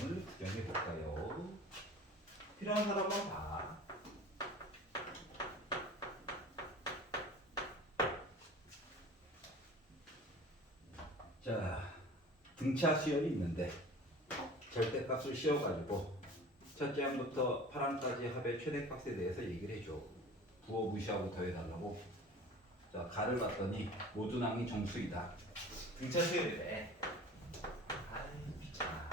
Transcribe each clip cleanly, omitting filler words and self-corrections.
한번 구경해 볼까요? 필요한 사람만 봐. 자, 등차 수열이 있는데 절대값을 씌워가지고 첫째 항부터 8항까지 합의 최대값에 대해서 얘기를 해줘. 부호 무시하고 더해달라고. 자, 가를 봤더니 모든 항이 정수이다. 등차 수열이래. 아이 귀찮아.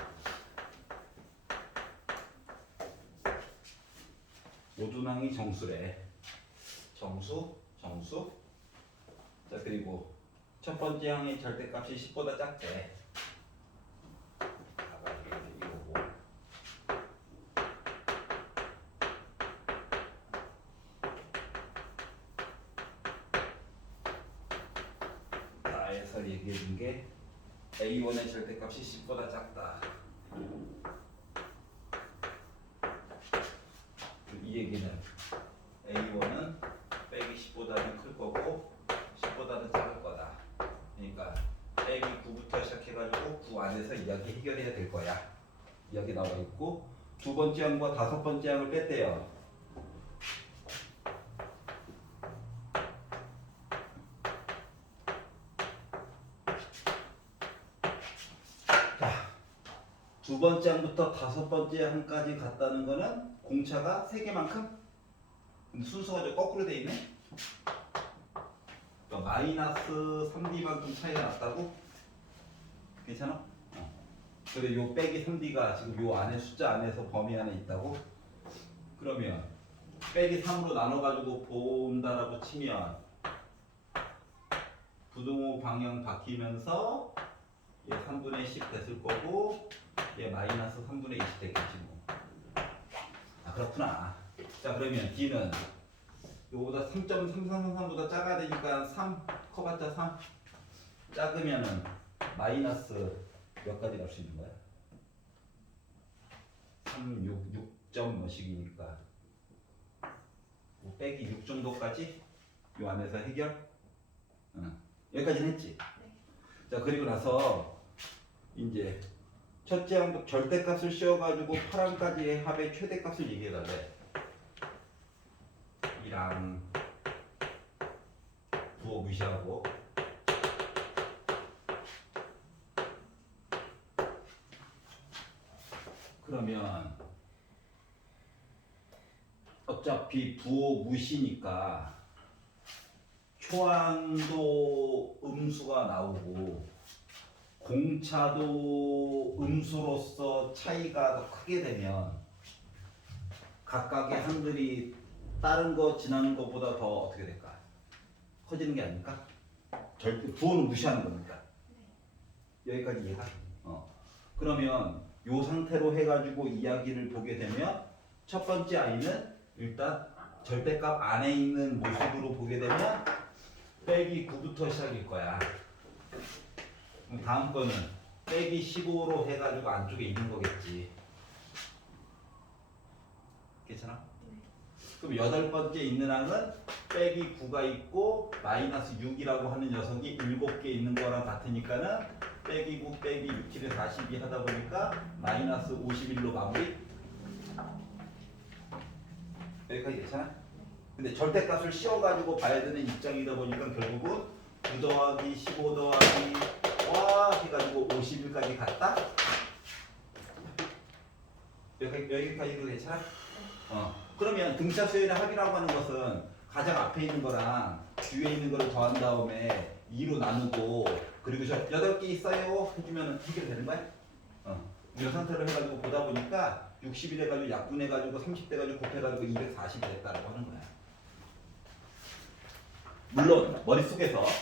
모든 항이 정수래. 정수. 자, 그리고 첫 번째 항의 절대값이 10보다 작대. 이거고. 나에서 얘기해준 게 A1의 절대값이 10보다 작다. 이 얘기는 A1은 빼기 10보다는 클 거고 10보다는 작을 거다. 그러니까 빼기 9부터 시작해가지고 9 안에서 이야기 해결해야 될 거야. 이야기 나와 있고 두 번째 항과 다섯 번째 항을 뺐대요. 자, 두 번째 항부터 다섯 번째 항까지 갔다는 거는 공차가 3개만큼? 근데 순서가 좀 거꾸로 돼 있네? 그러니까 마이너스 3D만큼 차이가 났다고? 괜찮아? 그래 요 빼기 3D가 지금 요 안에 숫자 안에서 범위 안에 있다고? 그러면 빼기 3으로 나눠가지고 본다라고 치면 부등호 방향 바뀌면서 얘 3분의 10 됐을 거고 얘 마이너스 3분의 20 됐겠지 뭐. 아 그렇구나. 자 그러면 D는 요거보다 3.3333보다 작아야 되니까 3 커봤자 3 작으면은 마이너스 몇 가지 갈 수 있는 거야? 3, 6점 뭐씩이니까 뭐 빼기 6 정도까지 요 안에서 해결? 여기까지는 했지? 네. 자 그리고 나서 이제 첫째 항부터 절대값을 씌워가지고 8항까지의 합의 최대값을 얘기해달래. 1항 부호 무시하고 그러면 어차피 부호 무시니까 초항도 음수가 나오고 공차도 음수로서 차이가 더 크게 되면 각각의 항들이 다른 거 지나는 것보다 더 어떻게 될까? 커지는 게 아닐까? 절대 부호는 무시하는 겁니까? 여기까지 이해가? 그러면 요 상태로 해가지고 이야기를 보게 되면 첫 번째 아이는 일단 절대값 안에 있는 모습으로 보게 되면 빼기 9부터 시작일 거야. 그럼 다음 거는 빼기 15로 해가지고 안쪽에 있는 거겠지. 괜찮아? 그럼 여덟 번째 있는 항은 빼기 9가 있고 마이너스 6이라고 하는 녀석이 7개 있는 거랑 같으니까는 빼기 9 빼기 6, 7에 42 하다 보니까 마이너스 51로 마무리. 여기까지 괜찮아? 근데 절대값을 씌워가지고 봐야 되는 입장이다 보니까 결국은 9 더하기 15 더하기 와 해가지고 51까지 갔다? 여기까지도 괜찮아? 그러면 등차 수열의 합이라고 하는 것은 가장 앞에 있는 거랑 뒤에 있는 거를 더한 다음에 2로 나누고 그리고 저 8개 있어요 해주면 해결되는 거야? 이 상태로 해가지고 보다 보니까 60일 해가지고 약분해가지고 30 돼가지고 곱해가지고 240이 됐다라고 하는 거야. 물론 머릿속에서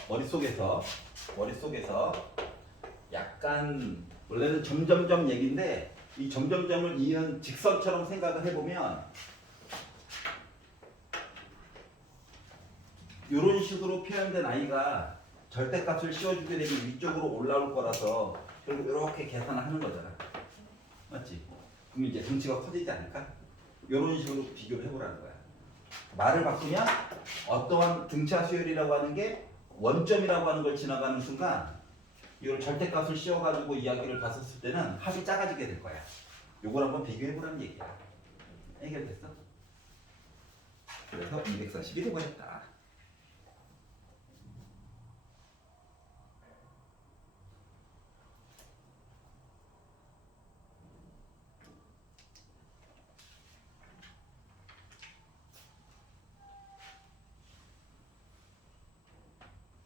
약간 원래는 점점점 얘기인데 이 점점점을 이은 직선처럼 생각을 해보면 이런 식으로 표현된 아이가 절대값을 씌워주게 되면 위쪽으로 올라올 거라서 결국 이렇게 계산을 하는 거잖아. 맞지? 그럼 이제 등치가 커지지 않을까? 이런 식으로 비교를 해보라는 거야. 말을 바꾸면 어떠한 등차 수열이라고 하는 게 원점이라고 하는 걸 지나가는 순간 이걸 절대값을 씌워가지고 이야기를 봤었을 때는 합이 작아지게 될 거야. 요걸 한번 비교해보라는 얘기야. 해결됐어? 그래서 240이 돼버렸다.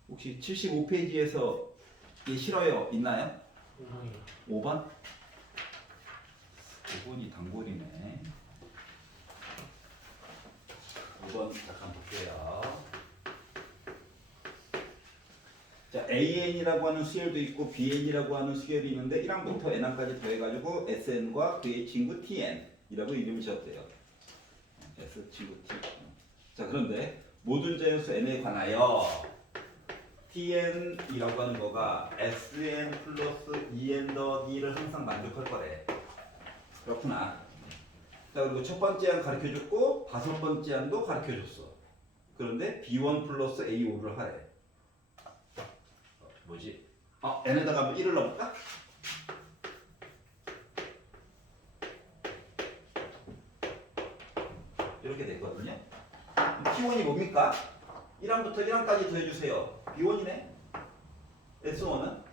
혹시 75페이지에서 이게 싫어요? 있나요? 5번? 5번이 단골이네. 5번 잠깐 볼게요. 자, AN이라고 하는 수열도 있고 BN이라고 하는 수열이 있는데 1항부터 N항까지 더해가지고 SN과 그의 친구 TN이라고 이름을 지었대요. S 친구 T. 자, 그런데 모든 자연수 N에 관하여 TN이라고 하는 거가 SN 플러스 EN 더 D를 항상 만족할 거래. 그렇구나. 자, 그리고 첫 번째 한 가르쳐줬고 다섯 번째 한도 가르쳐줬어. 그런데 B1 플러스 A5를 하래. 뭐지? N에다가 한번 1을 넣어볼까? 이렇게 됐거든요. T1이 뭡니까? 1항부터 1항까지 더해주세요. B1이네. S1은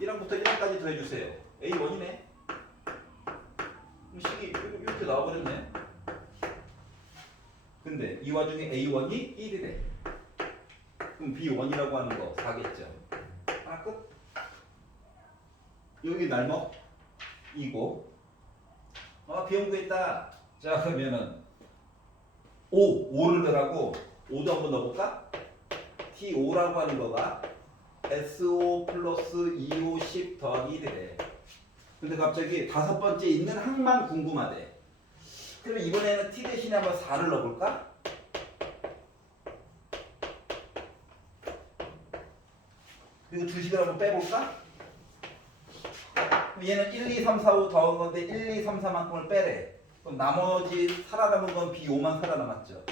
1항부터 1항까지 더해주세요. A1이네. 식이 이렇게 나와버렸네. 근데 이 와중에 A1이 1이래. 그럼 B1이라고 하는 거 4겠죠. 하나 끝. 여기 날먹 2고 B1 구했다. 자, 그러면은 5를 넣으라고 5도 한번 넣어볼까? T5라고 하는 거가 SO 플러스 2O 10 더하기 1이래. 근데 갑자기 다섯 번째 있는 항만 궁금하대. 그럼 이번에는 T 대신에 한번 4를 넣어볼까? 그리고 주식을 한번 빼볼까? 그럼 얘는 1, 2, 3, 4, 5 더한 건데 1, 2, 3, 4만큼을 빼래. 그럼 나머지 살아남은 건 B5만 살아남았죠.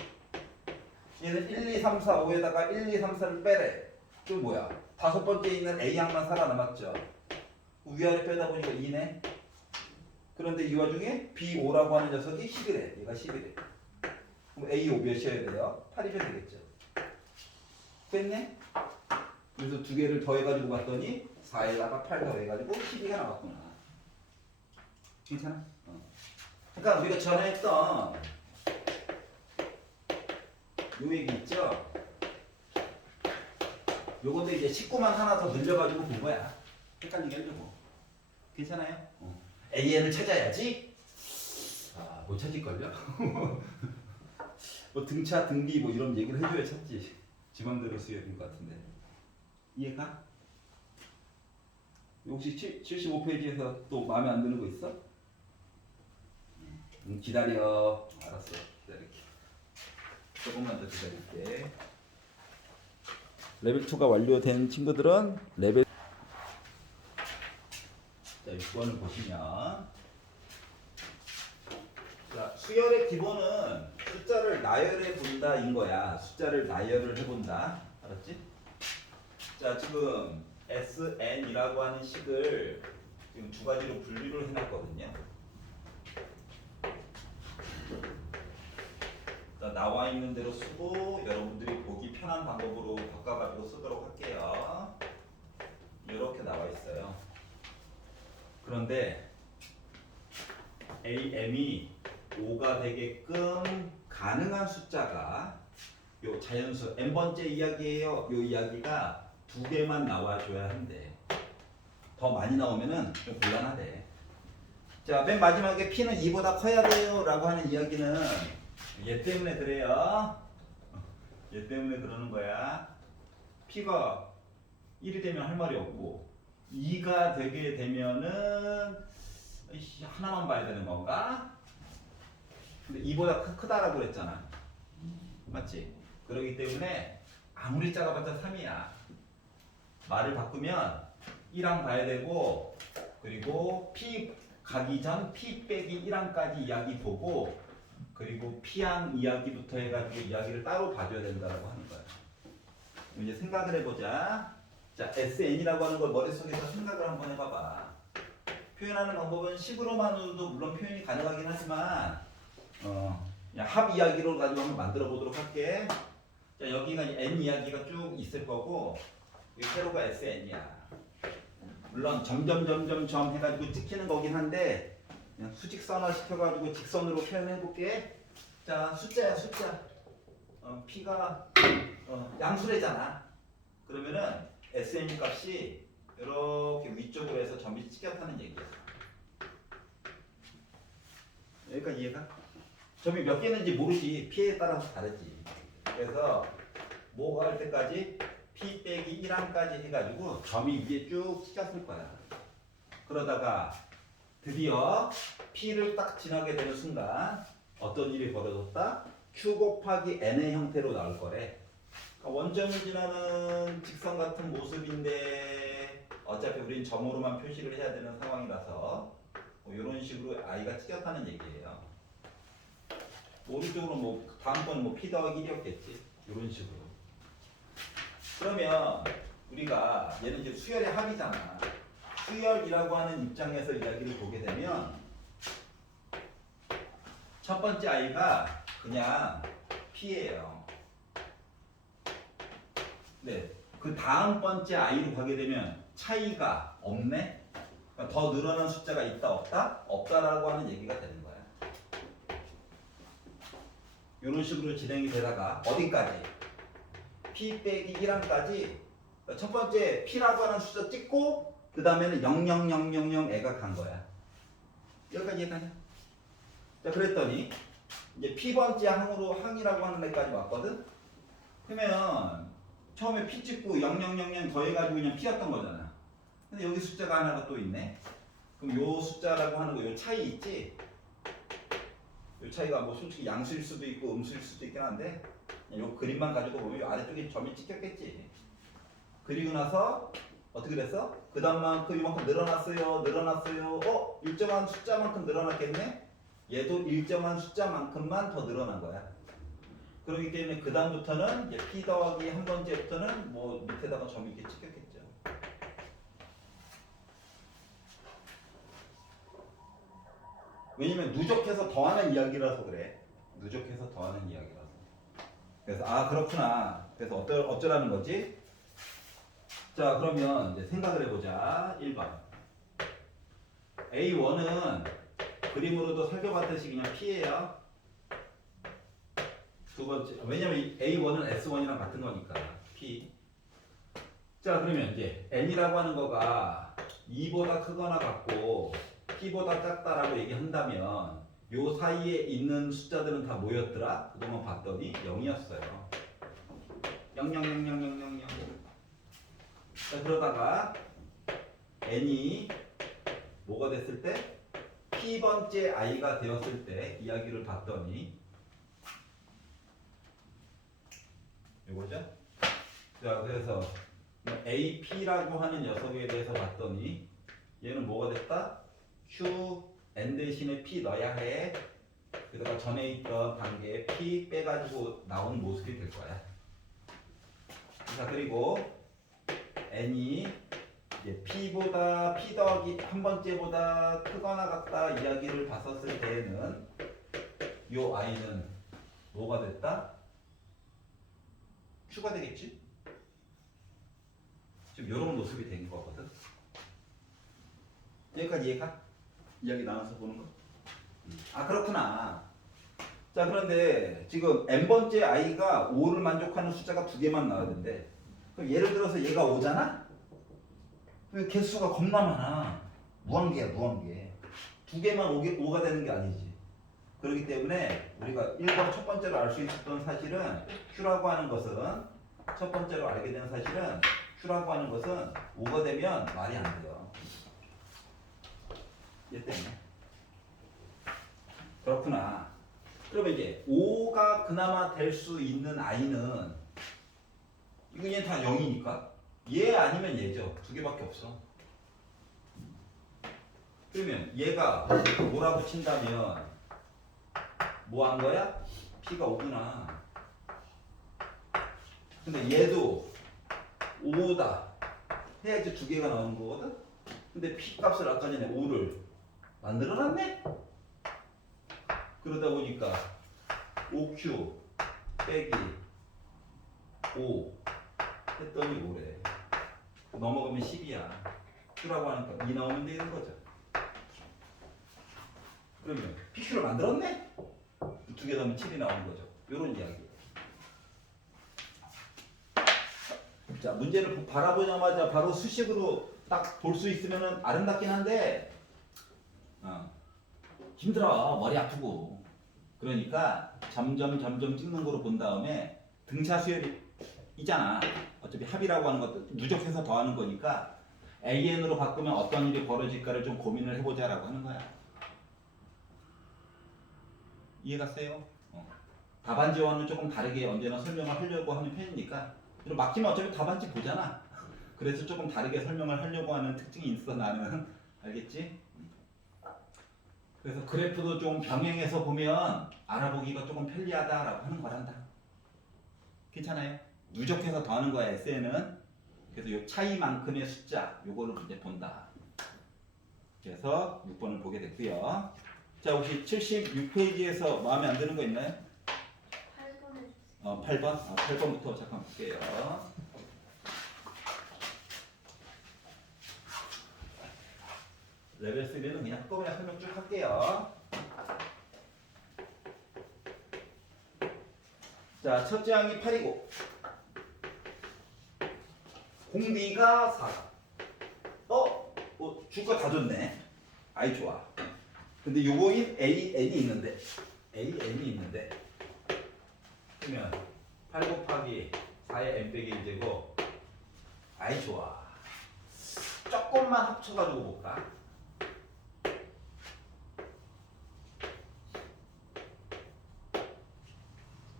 얘는 1, 2, 3, 4, 5에다가 1, 2, 3, 4를 빼래. 그럼 뭐야? 다섯 번째 있는 A항만 살아남았죠. 위아래 빼다 보니까 2네. 그런데 이 와중에 B5라고 하는 녀석이 10이래. 얘가 10이래. 그럼 A5 몇이어야 돼요? 8이면 되겠죠. 됐네? 그래서 두 개를 더해가지고 봤더니 4에다가 8 더해가지고 12가 나왔구나. 괜찮아? 그러니까 우리가 전에 했던 요 얘기 있죠? 요건데 이제 19만 하나 더 늘려가지고 본 거야. 헷갈리게 하려고. 괜찮아요? AN을 찾아야지? 못 찾을걸요? 뭐 등차, 등비 뭐 이런 얘기를 해줘야 찾지. 지 맘대로 수열인 것 같은데. 이해가? 혹시 75페이지에서 또 마음에 안 드는 거 있어? 기다려. 알았어. 기다릴게. 조금만 더 기다릴게. 레벨 2가 완료된 친구들은 레벨 자, 6번을 보시면 자, 수열의 기본은 숫자를 나열해 본다인 거야. 숫자를 나열을 해본다. 알았지? 자, 지금 SN이라고 하는 식을 지금 두 가지로 분류를 해놨거든요. 자, 나와 있는 대로 쓰고 여러분들이 보기 편한 방법으로 바꿔가지고 쓰도록 할게요. 이렇게 나와 있어요. 그런데 AM이 5가 되게끔 가능한 숫자가 요 자연수 n번째 이야기예요. 요 이야기가 두 개만 나와줘야 한대. 더 많이 나오면은 좀 곤란하대. 자, 맨 마지막에 P는 2보다 커야 돼요 라고 하는 이야기는 얘 때문에 그래요. 얘 때문에 그러는 거야. P가 1이 되면 할 말이 없고 2가 되게 되면은 하나만 봐야 되는 건가? 근데 2보다 크다라고 그랬잖아. 맞지? 그렇기 때문에 아무리 작아봤자 3이야. 말을 바꾸면 1항 봐야 되고 그리고 P 가기 전 P 빼기 1항까지 이야기 보고 그리고 P항 이야기부터 해가지고 이야기를 따로 봐줘야 된다고 하는 거야. 이제 생각을 해보자. 자, SN이라고 하는 걸 머릿속에서 생각을 한번 해봐봐. 표현하는 방법은 식으로만으로도 물론 표현이 가능하긴 하지만 그냥 합 이야기로 가지고 한번 만들어 보도록 할게. 자, 여기가 N 이야기가 쭉 있을 거고 이 세로가 SN이야. 물론 점점 해가지고 찍히는 거긴 한데 그냥 수직선화 시켜가지고 직선으로 표현해 볼게. 자, 숫자야 숫자. P가 양수래잖아. 그러면은 SN 값이 이렇게 위쪽으로 해서 점이 찍혔다는 얘기야. 여기까지 이해가? 점이 몇 개는지 모르지. P에 따라서 다르지. 그래서 뭐가 할 때까지 P 빼기 1항까지 해가지고 점이 위에 쭉 찍혔을 거야. 그러다가 드디어 P를 딱 지나게 되는 순간 어떤 일이 벌어졌다? Q 곱하기 N의 형태로 나올 거래. 그러니까 원점을 지나는 직선 같은 모습인데 어차피 우린 점으로만 표시를 해야 되는 상황이라서 뭐 이런 식으로 I가 찍혔다는 얘기예요. 오른쪽으로 뭐 다음번 뭐 P 더하기 1이었겠지. 이런 식으로. 그러면 우리가 얘는 이제 수열의 합이잖아. 수열이라고 하는 입장에서 이야기를 보게 되면 첫 번째 I가 그냥 P예요. 네, 그 다음 번째 I로 가게 되면 차이가 없네? 그러니까 더 늘어난 숫자가 있다 없다? 없다라고 하는 얘기가 되는 거야. 이런 식으로 진행이 되다가 어디까지? P 빼기 1항까지 첫 번째 P라고 하는 숫자 찍고 그 다음에는 00000애가 간 거야. 여기까지 이해가냐? 자, 그랬더니 이제 P번째 항이라고 하는 애까지 왔거든? 그러면 처음에 P 찍고 0000 더해가지고 그냥 P였던 거잖아. 근데 여기 숫자가 하나가 또 있네. 그럼 요 숫자라고 하는 거 요 차이 있지? 요 차이가 뭐 솔직히 양수일 수도 있고 음수일 수도 있긴 한데 요 그림만 가지고 보면 요 아래쪽에 점이 찍혔겠지. 그리고 나서 어떻게 됐어? 그 다음만큼 이만큼 늘어났어요. 일정한 숫자만큼 늘어났겠네? 얘도 일정한 숫자만큼만 더 늘어난 거야. 그렇기 때문에 그 다음부터는 이제 P 더하기 한 번째부터는 뭐 밑에다가 점이 이렇게 찍혔겠죠. 왜냐면 누적해서 더하는 이야기라서 그래. 누적해서 더하는 이야기라서. 그래서 그렇구나. 그래서 어쩌라는 거지? 자, 그러면 이제 생각을 해보자. 1번. A1은 그림으로도 살펴봤듯이 그냥 P예요. 두 번째. 왜냐면 A1은 S1이랑 같은 거니까. P. 자, 그러면 이제 N이라고 하는 거가 2보다 크거나 같고 P보다 작다라고 얘기한다면 요 사이에 있는 숫자들은 다 뭐였더라? 그동안 봤더니 0이었어요. 0. 자, 그러다가 N이 뭐가 됐을 때? P번째 I가 되었을 때 이야기를 봤더니 이거죠? 자, 그래서 AP라고 하는 녀석에 대해서 봤더니 얘는 뭐가 됐다? Q, N 대신에 P 넣어야 해. 그다가 전에 있던 단계에 P 빼가지고 나온 모습이 될 거야. 자, 그리고 N이 이제 P보다 P 더하기 한 번째보다 크거나 같다 이야기를 봤었을 때에는 요 I는 뭐가 됐다? Q가 되겠지? 지금 이런 모습이 된 거거든. 여기까지 이해가? 이야기 나눠서 보는 거? 그렇구나. 자, 그런데 지금 n번째 I가 5를 만족하는 숫자가 두 개만 나와야 된대. 그럼 예를 들어서 얘가 5잖아? 왜 개수가 겁나 많아? 무한계야, 무한계. 두 개만 5가 되는 게 아니지. 그렇기 때문에 우리가 1번 첫 번째로 알 수 있었던 사실은 Q라고 하는 것은 첫 번째로 알게 되는 사실은 Q라고 하는 것은 5가 되면 말이 안 돼요. 얘 때문에. 그렇구나. 그러면 이제 5가 그나마 될 수 있는 I는 이거 얘 다 0이니까 얘 아니면 얘죠. 두 개밖에 없어. 그러면 얘가 뭐라고 친다면 뭐 한 거야? P가 5구나. 근데 얘도 5다. 해야지 두 개가 나오는 거거든. 근데 P 값을 아까 전에 5를 만들어놨네. 그러다 보니까 5Q 빼기 5 했더니 5래. 넘어가면 10이야. Q라고 하니까 2 나오면 되는 거죠. 그러면 PQ를 만들었네? 두 개 더하면 7이 나오는 거죠. 요런 이야기. 자, 문제를 바라보자마자 바로 수식으로 딱 볼 수 있으면 아름답긴 한데 힘들어. 머리 아프고. 그러니까 점점 찍는 거로 본 다음에 등차 수열이 있잖아. 어차피 합이라고 하는 것도 누적해서 더하는 거니까 AN으로 바꾸면 어떤 일이 벌어질까를 좀 고민을 해보자라고 하는 거야. 이해갔어요? 답안지와는 조금 다르게 언제나 설명을 하려고 하는 편이니까 막히면 어차피 답안지 보잖아. 그래서 조금 다르게 설명을 하려고 하는 특징이 있어 나는. 알겠지? 그래서 그래프도 좀 병행해서 보면 알아보기가 조금 편리하다라고 하는 거란다. 괜찮아요? 누적해서 더하는 거야 에세이는. 그래서 요 차이만큼의 숫자 요거를 이제 본다. 그래서 6번을 보게 됐고요. 자, 혹시 76페이지에서 마음에 안 드는 거 있나요? 8번 해주세요. 8번? 8번부터 잠깐 볼게요. 레벨 3는 그냥 한꺼번에 설명 쭉 할게요. 자, 첫째 항이 8이고 공비가 4. 줄 거 다 줬네. 아이 좋아. 근데 요거인 AN이 있는데 그러면 8 곱하기 4의 n 빼기 1제곱 아이 좋아. 조금만 합쳐가지고 볼까?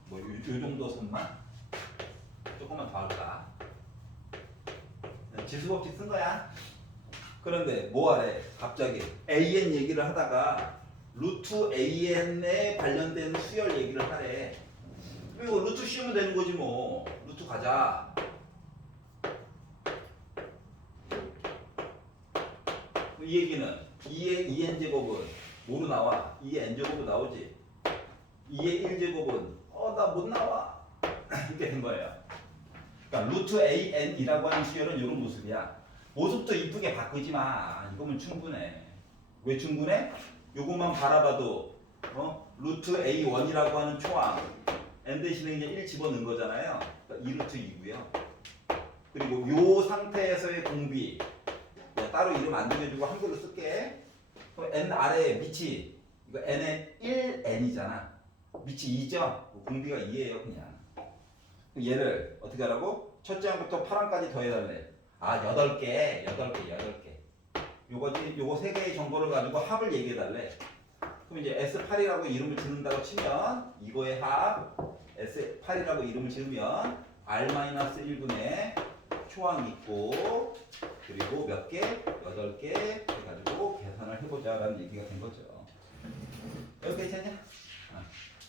뭐 요 정도 선만 조금만 더 할까? 지수법칙 쓴 거야. 그런데 뭐하래? 갑자기 AN 얘기를 하다가 루트 AN에 관련된 수열 얘기를 하래. 이거 루트 씌우면 되는 거지 뭐. 루트 가자. 이 얘기는 2의 2n 제곱은 뭐로 나와? 2의 n 제곱으로 나오지. 2의 1 제곱은 나 못 나와. 이렇게 된 거예요. 그러니까 루트 AN이라고 하는 수열은 이런 모습이야. 모습도 이쁘게 바꾸지 마. 이거면 충분해. 왜 충분해? 요것만 바라봐도 루트 A1이라고 하는 초항 n 대신에 그냥 1 집어넣은 거잖아요. 그러니까 2루트 2고요. 그리고 요 상태에서의 공비 따로 이름 안 정해주고 한글로 쓸게. 그럼 n 아래에 밑이 이거 n의 1n이잖아. 밑이 2죠? 공비가 2예요 그냥. 얘를 어떻게 하라고? 첫째 항부터 8항까지 더해달래. 8개. 요거지, 요거 3개의 정보를 가지고 합을 얘기해달래. 그럼 이제 S8이라고 이름을 짓는다고 치면, 이거의 합, S8이라고 이름을 지으면, R-1분의 초항이 있고, 그리고 몇 개? 8개 해가지고 계산을 해보자라는 얘기가 된 거죠. 여기 괜찮냐?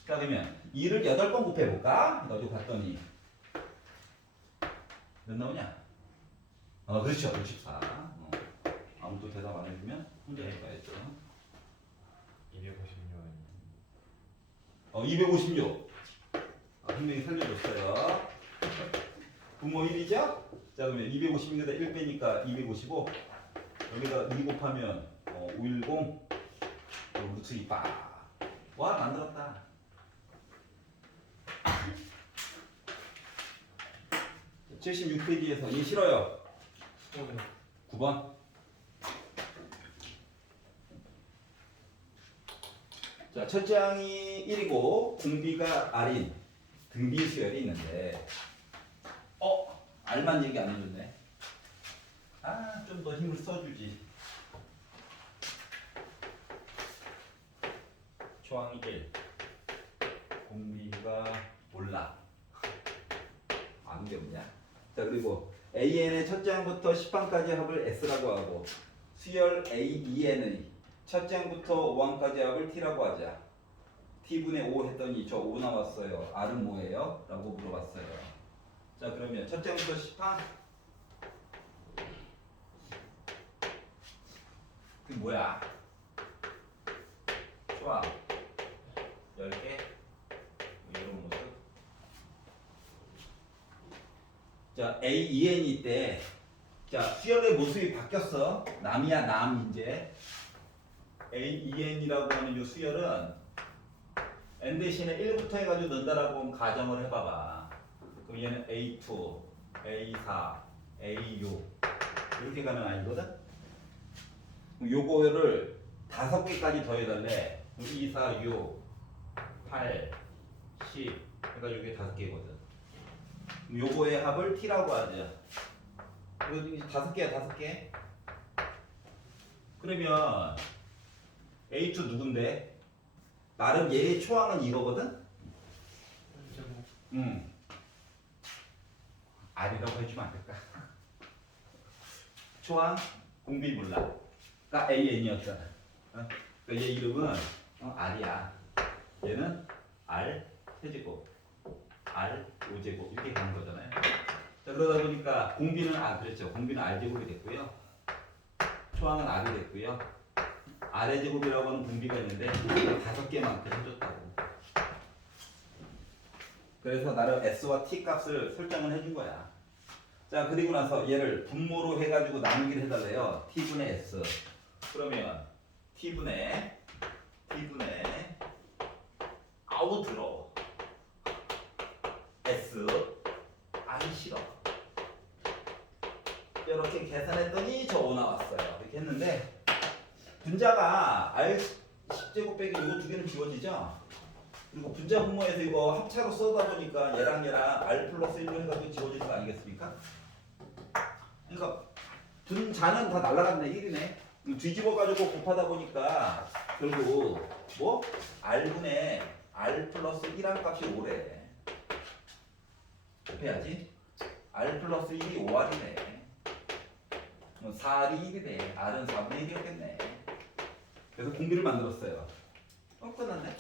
자, 그러면 2를 8번 곱해볼까? 가지고 봤더니, 몇 나오냐? 그렇죠. 64. 아무도 대답 안 해주면 혼자 해봐야죠. 256. 256. 한 명이 살려줬어요. 부모 1이죠? 자, 그러면 256에다 1 빼니까 255. 여기다 2 곱하면 510. 루트 2 빠. 와, 만들었다. 자, 76페이지에서 얘 싫어요. 9번. 자, 첫째 항이 1이고 공비가 R인 등비 수열이 있는데 R만 얘기 안 해줬네. 좀 더 힘을 써주지. 초항이 1 공비가 몰라. 아는 게 없냐? 자, 그리고 AN의 첫째 항부터 10항까지 합을 S라고 하고 수열 AEN의 첫째 항부터 5항까지 합을 T라고 하자. T분의 5 했더니 저 5 나왔어요. R은 뭐예요? 라고 물어봤어요. 자, 그러면 첫째 항부터 10항 그게 뭐야? 좋아. 10개. 뭐 이런 모습. 자, AEN이 때, 자, 수열의 모습이 바뀌었어. 남이야, 남, 이제. AEN이라고 하는 이 수열은 N 대신에 1부터 해가지고 넣는다라고 하면 가정을 해봐봐. 그럼 얘는 A2, A4, A6 이렇게 가는 아니거든? 요거를 5개까지 더해달래. 2, 4, 6, 8, 10 해가지고 이게 5개거든. 요거의 합을 T라고 하죠. 그래서 이게 5개야, 5개. 그러면 A2 누군데? 나름 얘의 초항은 이거거든? R이라고 해주면 안 될까? 초항 공비 몰라. 가 AN이었잖아. 그러니까 얘 이름은 R이야. 얘는 R 세제곱, R 5제곱 이렇게 가는 거잖아요. 자, 그러다 보니까 공비는 그랬죠. 공비는 R제곱이 됐고요. 초항은 R이 됐고요. R의 제곱이라고 하는 공비가 있는데 5개만큼 해줬다고. 그래서 나름 S와 T 값을 설정을 해준 거야. 자, 그리고 나서 얘를 분모로 해가지고 나누기를 해달래요. T분의 S. 그러면 T분의 아웃으로 S I 싫어. 이렇게 계산했더니 저 5 나왔어요. 이렇게 했는데 분자가 R 10제곱 빼기 이거 두 개는 지워지죠? 그리고 분자 분모에서 이거 합차로 써다 보니까 얘랑 R 플러스 1로 해가지고 지워질 거 아니겠습니까? 그러니까 분자는 다 날라갔네. 1이네. 뒤집어가지고 곱하다 보니까 결국 뭐? R분의 R 플러스 1한 값이 5래. 곱해야지. R 플러스 1이 5R이네. 4R이 1이네. R은 4분의 1이었겠네. 그래서 공비를 만들었어요. 끝났네.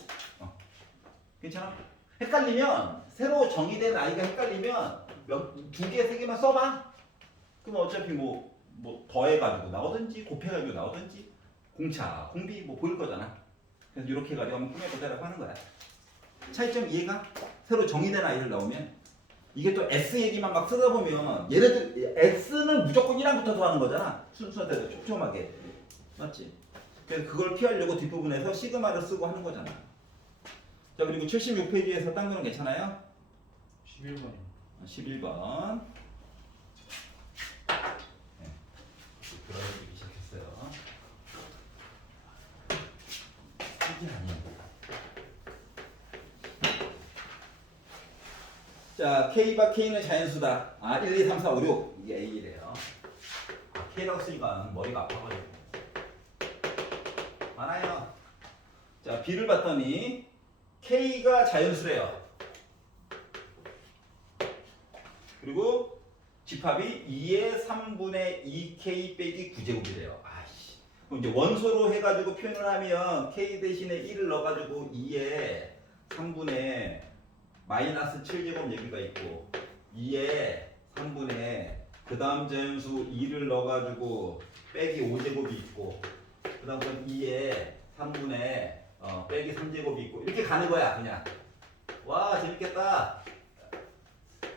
괜찮아? 헷갈리면 새로 정의된 I가 헷갈리면 2개, 3개만 써봐. 그럼 어차피 뭐 더해가지고 나오든지 곱해가지고 나오든지 공차, 공비 뭐 보일 거잖아. 그래서 이렇게 해가지고 한번 꾸며보자라고 하는 거야. 차이점 이해가? 새로 정의된 I를 나오면 이게 또 S 얘기만 막 쓰다 보면 얘네들 S는 무조건 1항부터 더하는 거잖아. 순서대로 촘촘하게. 맞지? 그래서 그걸 피하려고 뒷부분에서 시그마를 쓰고 하는 거잖아. 자, 그리고 76페이지에서 딴 거는 괜찮아요? 11번. 11번. 네. 들어가기 시작했어요. 이게 아니에요. 자, K바 K는 자연수다. 1, 2, 3, 4, 5, 6. 이게 A래요. K라고 쓰니까 머리가 아파가지고. 많아요. 자, B를 봤더니 K가 자연수래요. 그리고 집합이 2의 3분의 2K 빼기 9제곱이래요. 아이씨. 그럼 이제 원소로 해가지고 표현을 하면 K 대신에 1을 넣어가지고 2의 3분의 마이너스 7제곱 얘기가 있고 2의 3분의 그 다음 자연수 2를 넣어가지고 빼기 5제곱이 있고 그 다음 건 2의 3분의 빼기 3제곱이 있고 이렇게 가는 거야 그냥. 와 재밌겠다.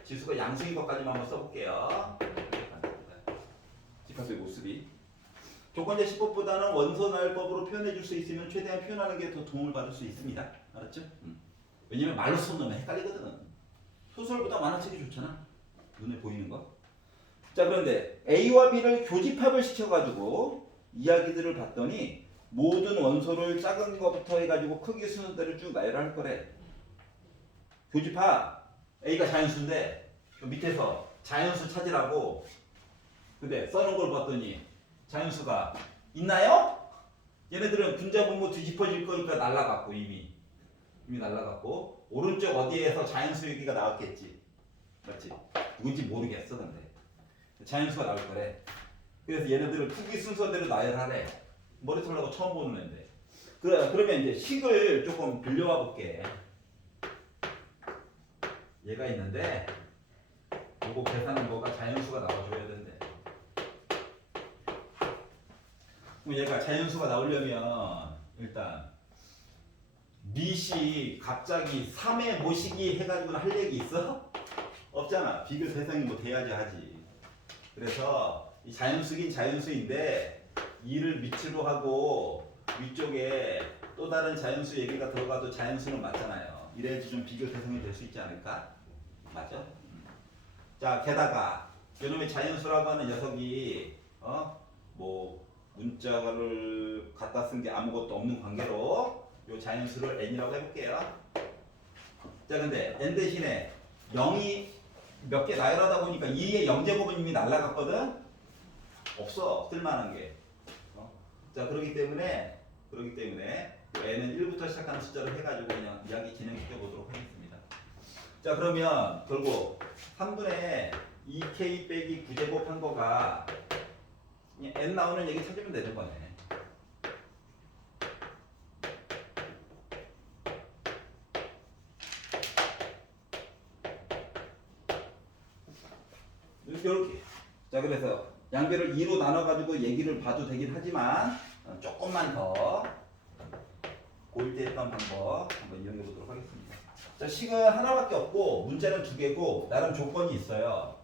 지수가 양수인 것까지만 한번 써볼게요. 집합의 모습이 조건제 시법보다는 원소 나열법으로 표현해 줄 수 있으면 최대한 표현하는 게 더 도움을 받을 수 있습니다. 알았죠? 왜냐면 말로 써놓으면 헷갈리거든. 소설보다 만화책이 좋잖아. 눈에 보이는 거. 자, 그런데 A와 B를 교집합을 시켜가지고 이야기들을 봤더니 모든 원소를 작은 거부터 해가지고 크기 순서대로 쭉 나열할 거래. 교집합 A가 자연수인데 그 밑에서 자연수 찾으라고 근데 써놓은 걸 봤더니 자연수가 있나요? 얘네들은 분자 분모 뒤집어질 거니까 날라갔고 이미 날라갔고 오른쪽 어디에서 자연수 얘기가 나왔겠지. 맞지? 누군지 모르겠어 근데 자연수가 나올 거래. 그래서 얘네들을 크기 순서대로 나열하래. 머리 털라고 처음 보는 애인데. 그러면 이제 식을 조금 빌려와 볼게. 얘가 있는데 요거 계산한 거가 자연수가 나와줘야 된대. 그럼 얘가 자연수가 나오려면 일단 밑이 갑자기 3의 모시기 해가지고는 할 얘기 있어? 없잖아. 비교 대상이 뭐 돼야지 하지. 그래서 이 자연수긴 자연수인데 2를 밑으로 하고 위쪽에 또 다른 자연수 얘기가 들어가도 자연수는 맞잖아요. 이래야지 좀 비교 대상이 될 수 있지 않을까? 맞죠? 자, 게다가 요놈의 자연수라고 하는 녀석이 뭐 문자를 갖다 쓴 게 아무것도 없는 관계로 요 자연수를 n이라고 해볼게요. 자, 근데 n 대신에 0이 몇 개 나열하다 보니까 2의 0제곱은 이미 날라갔거든? 없어. 쓸만한 게. 자, 그렇기 때문에 n은 1부터 시작하는 숫자를 해가지고 그냥 이야기 진행시켜 보도록 하겠습니다. 자, 그러면 결국 3분의 2k 빼기 9제곱 한 거가 그냥 n 나오는 얘기 찾으면 되는 거네. 이렇게. 자, 그래서 양배를 2로 나눠가지고 얘기를 봐도 되긴 하지만 조금만 더 고일 때 했던 방법 한번 이용해 보도록 하겠습니다. 자, 식은 하나밖에 없고 문제는 2개고 나름 조건이 있어요.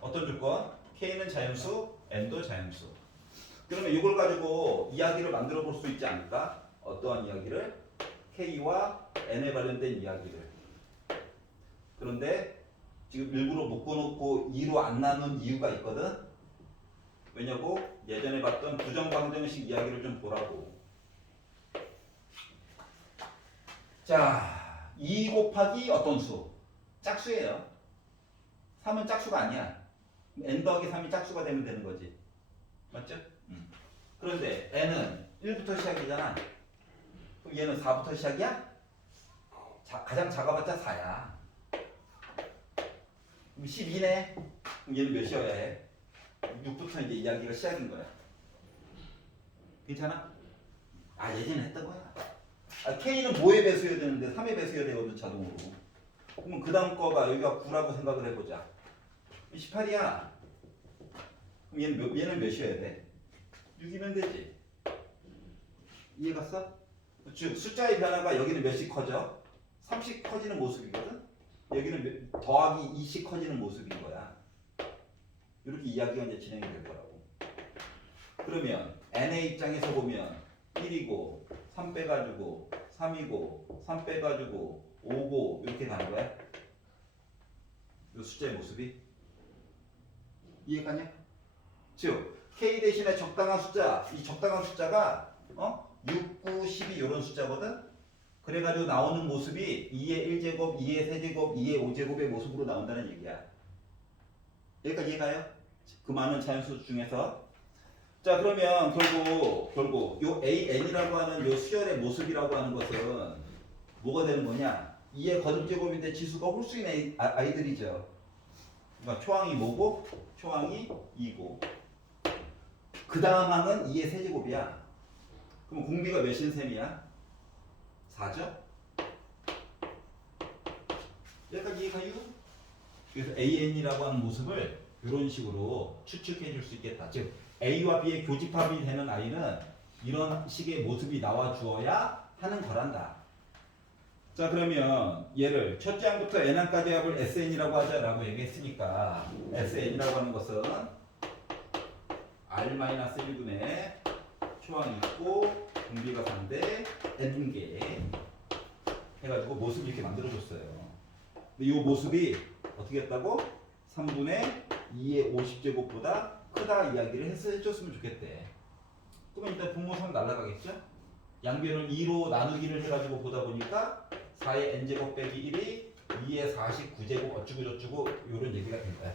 어떤 조건? K는 자연수, N도 자연수. 그러면 이걸 가지고 이야기를 만들어 볼 수 있지 않을까? 어떠한 이야기를? K와 N에 관련된 이야기를. 그런데 지금 일부러 묶어놓고 2로 안 나눈 이유가 있거든? 왜냐고? 예전에 봤던 부정방정식 이야기를 좀 보라고. 자, 2 곱하기 어떤 수? 짝수예요. 3은 짝수가 아니야. n 더하기 3이 짝수가 되면 되는 거지. 맞죠? 그런데 n은 1부터 시작이잖아. 그럼 얘는 4부터 시작이야? 가장 작아봤자 4야. 그럼 12네. 그럼 얘는 몇이어야 해? 6부터 이제 이야기가 시작인 거야. 괜찮아? 아, 예전에 했던 거야. K는 뭐의 배수여야 되는데 3의 배수여야 되거든, 자동으로. 그러면 그 다음 거가 여기가 9라고 생각을 해보자. 18이야. 그럼 얘는 몇이어야 돼? 6이면 되지. 이해 갔어? 즉 숫자의 변화가 여기는 몇씩 커져? 3씩 커지는 모습이거든? 여기는 더하기 2씩 커지는 모습인 거야. 이렇게 이야기가 이제 진행이 될 거라고. 그러면 n의 입장에서 보면 1이고 3 빼가지고 3이고 3 빼가지고 5고 이렇게 가는 거야. 이 숫자의 모습이. 이해가냐? 즉 k 대신에 적당한 숫자, 이 적당한 숫자가 6, 9, 12 이런 숫자거든. 그래가지고 나오는 모습이 2의 1제곱, 2의 세제곱, 2의 5제곱의 모습으로 나온다는 얘기야. 여기까지 이해가요? 그 많은 자연수 중에서. 자, 그러면 결국 요 AN이라고 하는 요 수열의 모습이라고 하는 것은 뭐가 되는 거냐? 2의 거듭제곱인데 지수가 홀수인 아이들이죠. 그러니까 초항이 뭐고? 초항이 2고. 그 다음 항은 2의 세제곱이야. 그럼 공비가 몇인 셈이야? 4죠? 여기까지 이해가요? 그래서 AN이라고 하는 모습을 이런 식으로 추측해 줄 수 있겠다. 즉 A와 B의 교집합이 되는 아이는 이런 식의 모습이 나와 주어야 하는 거란다. 자, 그러면 얘를 첫째 항부터 n항까지 합을 SN이라고 하자라고 얘기했으니까 SN이라고 하는 것은 R-1분의 초항이 있고 분비가 3대 n개 해가지고 모습을 이렇게 만들어줬어요. 근데 이 모습이 어떻게 했다고? 3분의 2의 50제곱보다 크다 이야기를 해줬으면 좋겠대. 그러면 일단 분모 3 날라가겠죠? 양변을 2로 나누기를 해가지고 보다 보니까 4의 n제곱 빼기 1이 2의 49제곱 어쩌고 저쩌고 이런 얘기가 된 거야.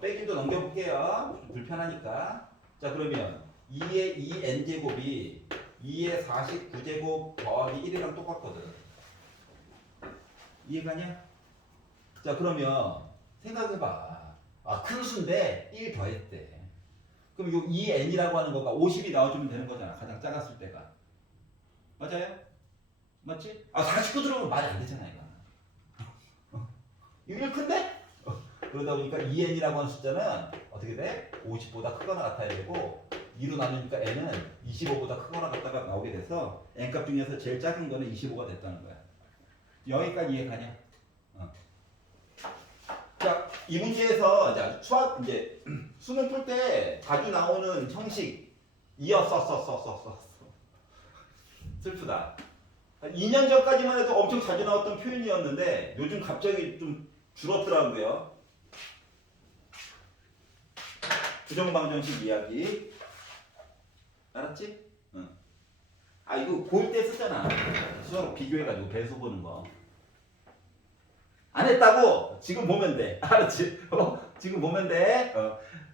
빼기도 넘겨볼게요. 좀 불편하니까. 자, 그러면 2의 2n제곱이 2의 49제곱 더하기 1이랑 똑같거든. 이해가냐? 자, 그러면 생각해봐. 큰 수인데 1 더했대. 그럼 요 2n이라고 하는 거가 50이 나와주면 되는 거잖아. 가장 작았을 때가. 맞아요? 맞지? 49 들어오면 말이 안 되잖아, 이거. 이거 큰데? 그러다 보니까 2n이라고 하는 숫자는 어떻게 돼? 50보다 크거나 같아야 되고 2로 나누니까 n은 25보다 크거나 같다가 나오게 돼서 n값 중에서 제일 작은 거는 25가 됐다는 거야. 여기까지 이해가냐? 자, 이 문제에서 자, 수학 이제 수능 풀 때 자주 나오는 형식 이었었었었었어. 슬프다. 2년 전까지만 해도 엄청 자주 나왔던 표현이었는데 요즘 갑자기 좀 줄었더라고요. 부정방정식 이야기. 알았지? 응. 아 이거 고1 때 쓰잖아. 수학 비교해가지고 배수 보는 거. 안 했다고? 지금 보면 돼. 알았지? 지금 보면 돼.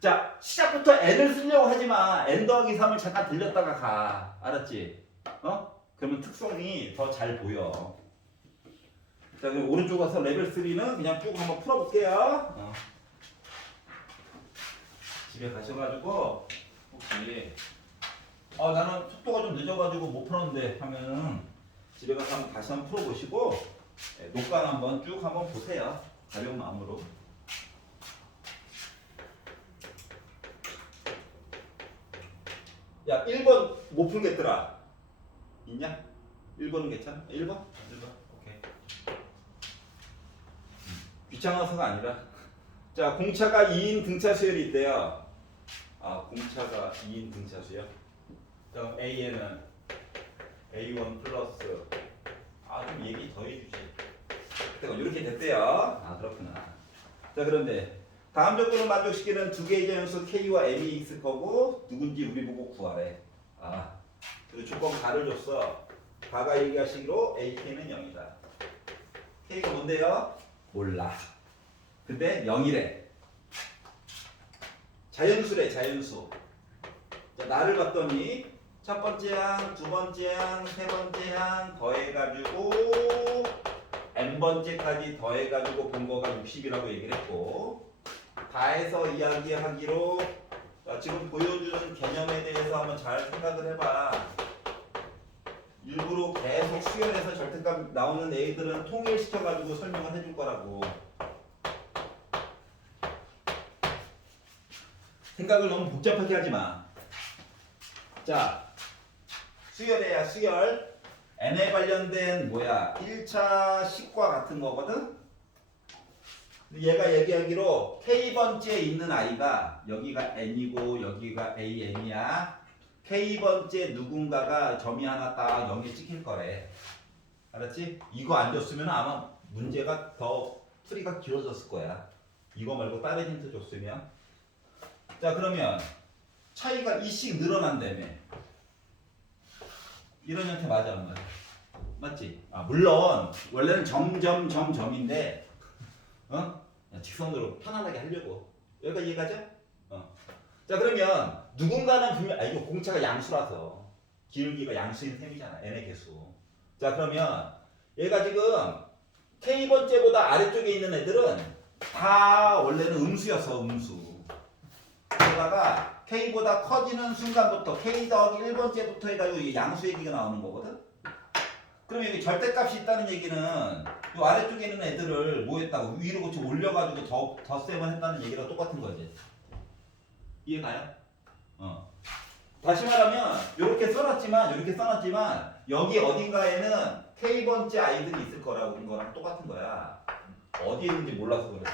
자, 시작부터 n을 쓰려고 하지 마. n 더하기 3을 잠깐 들렸다가 가. 알았지? 그러면 특성이 더 잘 보여. 자, 그럼 오른쪽 가서 레벨 3는 그냥 쭉 한번 풀어볼게요. 집에 가셔가지고 혹시 나는 속도가 좀 늦어가지고 못 풀었는데 하면은 집에 가서 한번 다시 한번 풀어보시고 녹강 한번 쭉 한번 보세요. 가벼운 마음으로. 야, 1번 못 풀겠더라. 있냐? 1번은 괜찮아? 1번? 1번. 오케이. 귀찮아서가 아니라. 자, 공차가 2인 등차 수열이 있대요. 공차가 2인 등차 수열. 그럼 A에는 A1 플러스 좀 얘기 더 해주지. 이렇게 됐대요. 그렇구나. 자, 그런데 다음 조건을 만족시키는 두 개의 자연수 K와 M이 있을 거고 누군지 우리 보고 구하래. 그리고 조건 가를 줬어. 가가 얘기하시기로 AK는 0이다. K가 뭔데요? 몰라. 근데 0이래. 자연수래, 자연수. 자, 나를 봤더니 첫 번째 항, 두 번째 항, 세 번째 항 더해가지고 n번째까지 더해가지고 본 거가 60이라고 얘기를 했고 다 해서 이야기하기로 지금 보여주는 개념에 대해서 한번 잘 생각을 해봐. 일부러 계속 수열해서 절대값 나오는 애들은 통일시켜가지고 설명을 해줄 거라고. 생각을 너무 복잡하게 하지 마. 자, 수열해야 수열. n에 관련된 1차 식과 같은 거거든. 얘가 얘기하기로 k번째에 있는 아이가 여기가 n이고 여기가 an이야. k번째 누군가가 점이 하나 딱 0에 찍힐 거래. 알았지? 이거 안 줬으면 아마 문제가 더 풀이가 길어졌을 거야. 이거 말고 다른 힌트 줬으면. 자, 그러면 차이가 2씩 늘어난다며. 이런 형태 맞아 안 맞아? 맞지? 물론 원래는 점인데 직선으로 편안하게 하려고. 여기까지 이해가죠? 자, 그러면 누군가는 분명 이거 공차가 양수라서 기울기가 양수인 셈이잖아. n의 개수. 자, 그러면 얘가 지금 k번째보다 아래쪽에 있는 애들은 다 원래는 음수였어. 음수. 그러다가 k보다 커지는 순간부터 k 더하기 1번째부터 해가지고 이게 양수 얘기가 나오는 거거든. 그럼 여기 절대값이 있다는 얘기는 이 아래쪽에 있는 애들을 뭐 했다고 위로 그쳐 올려가지고 덧셈을 했다는 얘기랑 똑같은 거지. 이해가요? 다시 말하면 이렇게 써놨지만 여기 어딘가에는 k번째 아이들이 있을 거라고 본 거랑 똑같은 거야. 어디에 있는지 몰라서 그렇지.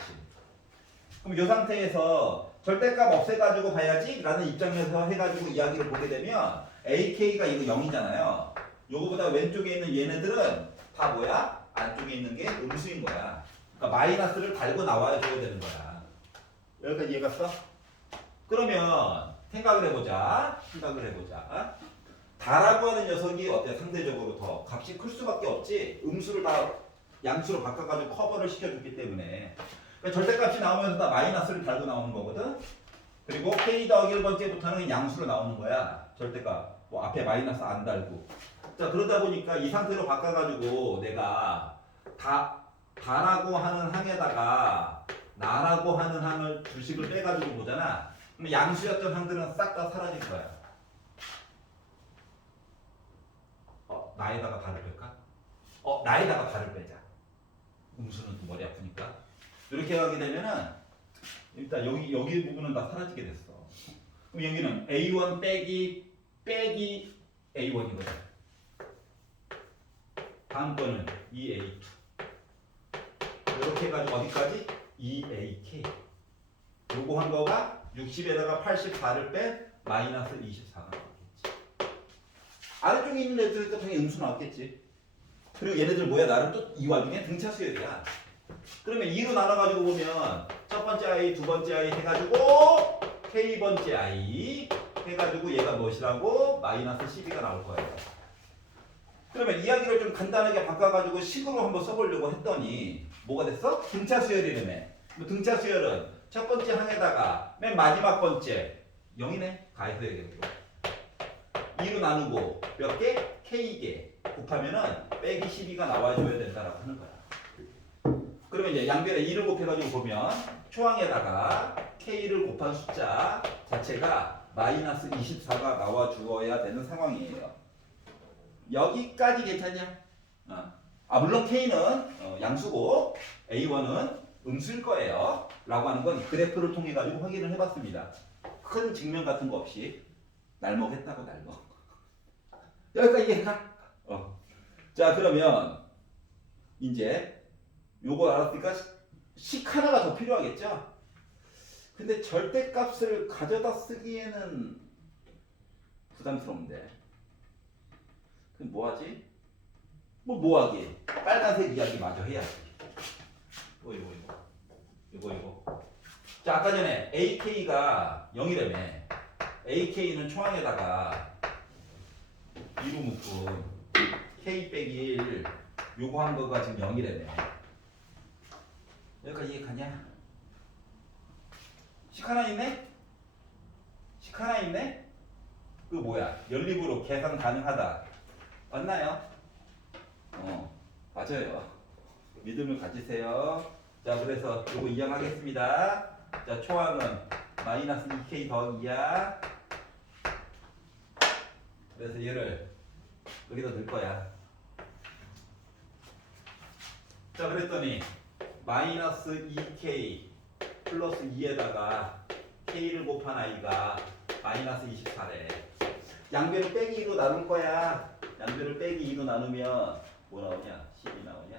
그럼 이 상태에서 절대값 없애가지고 봐야지 라는 입장에서 해가지고 이야기를 보게 되면 AK가 이거 0이잖아요. 요거보다 왼쪽에 있는 얘네들은 다 뭐야? 안쪽에 있는 게 음수인 거야. 그러니까 마이너스를 달고 나와야 줘야 되는 거야. 여기까지 이해갔어? 그러면 생각을 해보자. 다라고 하는 녀석이 어때? 상대적으로 더 값이 클 수밖에 없지. 음수를 다 양수로 바꿔가지고 커버를 시켜줬기 때문에. 그러니까 절대값이 나오면서 다 마이너스를 달고 나오는 거거든. 그리고 k 더하기 1번째부터는 양수로 나오는 거야. 절대값. 뭐 앞에 마이너스 안 달고. 자, 그러다 보니까 이 상태로 바꿔가지고 내가 다라고 하는 항에다가 나라고 하는 항을 주식을 빼가지고 보잖아. 그럼 양수였던 항들은 싹 다 사라질 거야. 나에다가 발을 뺄까? 나에다가 발을 빼자. 음수는 또 머리 아프니까. 이렇게 하게 되면은 일단 여기 부분은 다 사라지게 됐어. 그럼 여기는 A1 빼기 A1이거든. 다음 거는 2A2. 이렇게 해가지고 어디까지? 2AK. 요거 한 거가 60에다가 84를 뺀 마이너스 24가 나오겠지. 아래쪽에 있는 애들도 당연히 음수 나왔겠지. 그리고 얘네들 뭐야? 나름 또 이 와중에 등차 수열이야. 그러면 2로 나눠가지고 보면 첫 번째 I, 두 번째 I 해가지고 K번째 I 해가지고 얘가 무엇이라고? 마이너스 12가 나올 거예요. 그러면 이야기를 좀 간단하게 바꿔가지고 식으로 한번 써보려고 했더니 뭐가 됐어? 등차 수열이라며. 등차 수열은 첫 번째 항에다가 맨 마지막 번째 0이네. 가해서 얘기해줘. 2로 나누고 몇 개? K개 곱하면은 빼기 12가 나와줘야 된다라고 하는 거야. 그러면 이제 양변에 2를 곱해가지고 보면 초항에다가 K를 곱한 숫자 자체가 마이너스 24가 나와주어야 되는 상황이에요. 여기까지 괜찮냐? 물론 K는 양수고 A1은 음수일 거예요. 라고 하는 건 그래프를 통해 가지고 확인을 해봤습니다. 큰 증명 같은 거 없이 날먹했다고 날먹. 여기까지 이해가? 자 그러면 이제 요거 알았으니까 식 하나가 더 필요하겠죠? 근데 절대값을 가져다 쓰기에는 부담스러운데 그럼 뭐하지? 뭐하기? 빨간색 이야기 마저 해야지. 이거. 자 아까 전에 AK가 0이라며. AK는 초항에다가 2로 묶은 K 빼기 1 요거 한 거가 지금 0이라며. 여기까지 이해 가냐? 식 하나 있네? 그 뭐야? 연립으로 계산 가능하다. 맞나요? 맞아요. 믿음을 가지세요. 자, 그래서 요거 이행하겠습니다. 자, 초항은 마이너스 2K 더하기야. 그래서 얘를 여기다 넣을 거야. 자, 그랬더니 마이너스 2K 플러스 2에다가 K를 곱한 I가 마이너스 24래. 양변을 빼기 2로 나눌 거야. 양변을 빼기 2로 나누면 뭐 나오냐? 10이 나오냐?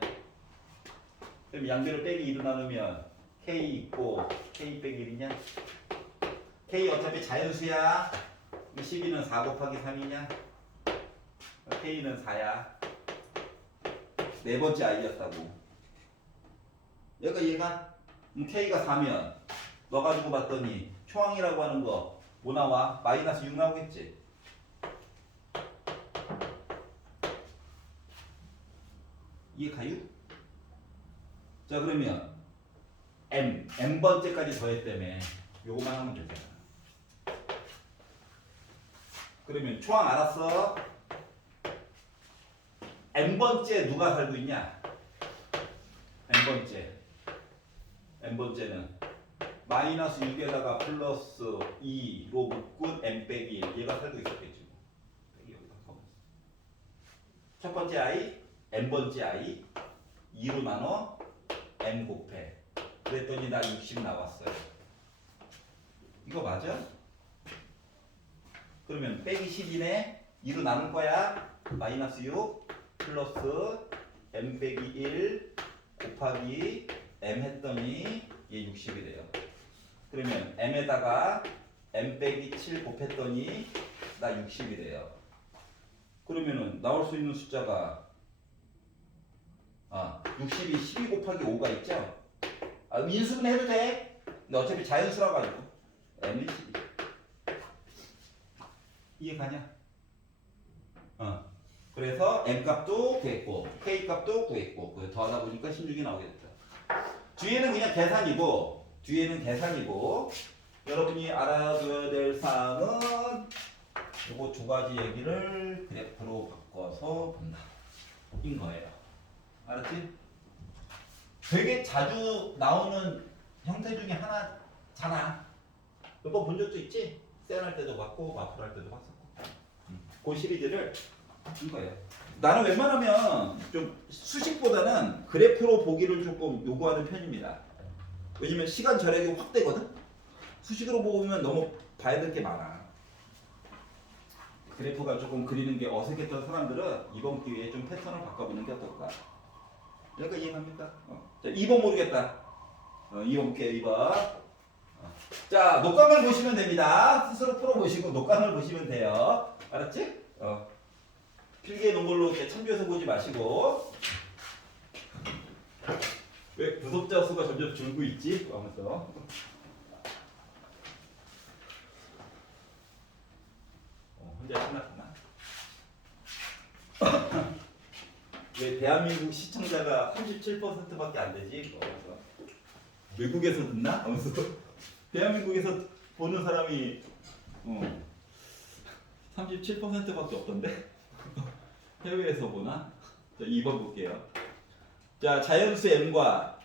그럼 양변을 빼기 2로 나누면 K 있고 K 빼기 1이냐? K 어차피 자연수야. 12는 4 곱하기 3이냐? K는 4야. 네 번째 I였다고. 얘가 K가 4면 넣어가지고 봤더니 초항이라고 하는 거 뭐 나와? 마이너스 6 나오겠지? 이해 가요? 자 그러면 M번째까지 더했다며 요거만 하면 되잖아. 그러면 초항 알았어? M번째 누가 살고 있냐? M번째는 마이너스 6에다가 플러스 2로 묶은 M 빼기 1 얘가 살고 있었겠지. 첫 번째 I, M번째 I 2로 나눠 M 곱해. 그랬더니 나 60 나왔어요. 이거 맞아? 그러면 빼기 10이네. 2로 나눌 거야. 마이너스 6 플러스 M 빼기 1 곱하기 M 했더니 얘 60이 돼요. 그러면 M에다가 M 빼기 7 곱했더니 나 60이 돼요. 그러면은 나올 수 있는 숫자가 60이 12 곱하기 5가 있죠? 인수분 해도 돼. 근데 어차피 자연수라 가지고 M이 12. 이해 가냐? 그래서 M 값도 구했고 K 값도 구했고 그 더하다 보니까 16이 나오게 됐다. 뒤에는 그냥 계산이고 여러분이 알아둬야 될 사항은 요거 두 가지 얘기를 그래프로 바꿔서 본다 인 거예요. 알았지? 되게 자주 나오는 형태 중에 하나잖아. 몇 번 본 적도 있지? 세안할 때도 봤고 마플 할 때도 봤었고 그 시리즈를 인 거예요. 나는 웬만하면 좀 수식보다는 그래프로 보기를 조금 요구하는 편입니다. 왜냐면 시간 절약이 확 되거든? 수식으로 보면 너무 봐야 될 게 많아. 그래프가 조금 그리는 게 어색했던 사람들은 이번 기회에 좀 패턴을 바꿔보는 게 어떨까? 여기가 이해합니까? 자, 2번 모르겠다. 2번 볼게요. 2번. 자, 녹감을 보시면 됩니다. 스스로 풀어보시고 녹감을 보시면 돼요. 알았지? 필기해 놓은 걸로 이렇게 참조해서 보지 마시고. 왜 구독자 수가 점점 줄고 있지? 하면서. 혼자 신났구나. 왜 대한민국 시청자가 37%밖에 안 되지? 하면서. 외국에서 듣나? 하면서. 대한민국에서 보는 사람이 37%밖에 없던데? 해외에서 보나? 자, 2번 볼게요. 자, 자연수 m과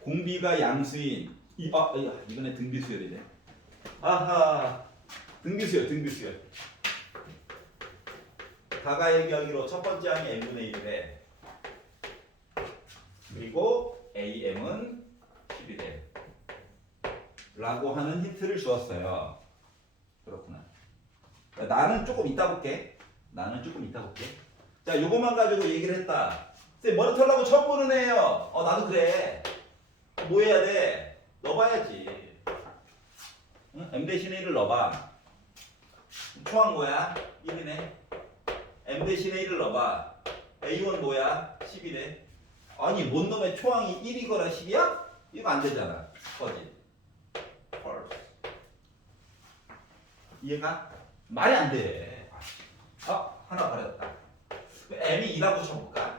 공비가 양수인 이번에 등비수열이네. 아하, 등비수열. 가가얘기하기로 첫 번째 항이 n분의 1이래. 그리고 am은 10이래. 라고 하는 힌트를 주었어요. 그렇구나. 나는 조금 이따 볼게. 자, 요것만 가지고 얘기를 했다. 쌤, 머리 털라고 처음 보는 애예요. 나도 그래. 뭐 해야 돼? 넣어봐야지. 응? m 대신에 1을 넣어봐. 초항 뭐야? 1이네. m 대신에 1을 넣어봐. a1 뭐야? 10이네. 아니, 뭔 놈의 초항이 1이거나 10이야? 이거 안 되잖아. 거지. 이해가? 말이 안 돼. 하나 버렸다. m이 2라고 쳐볼까?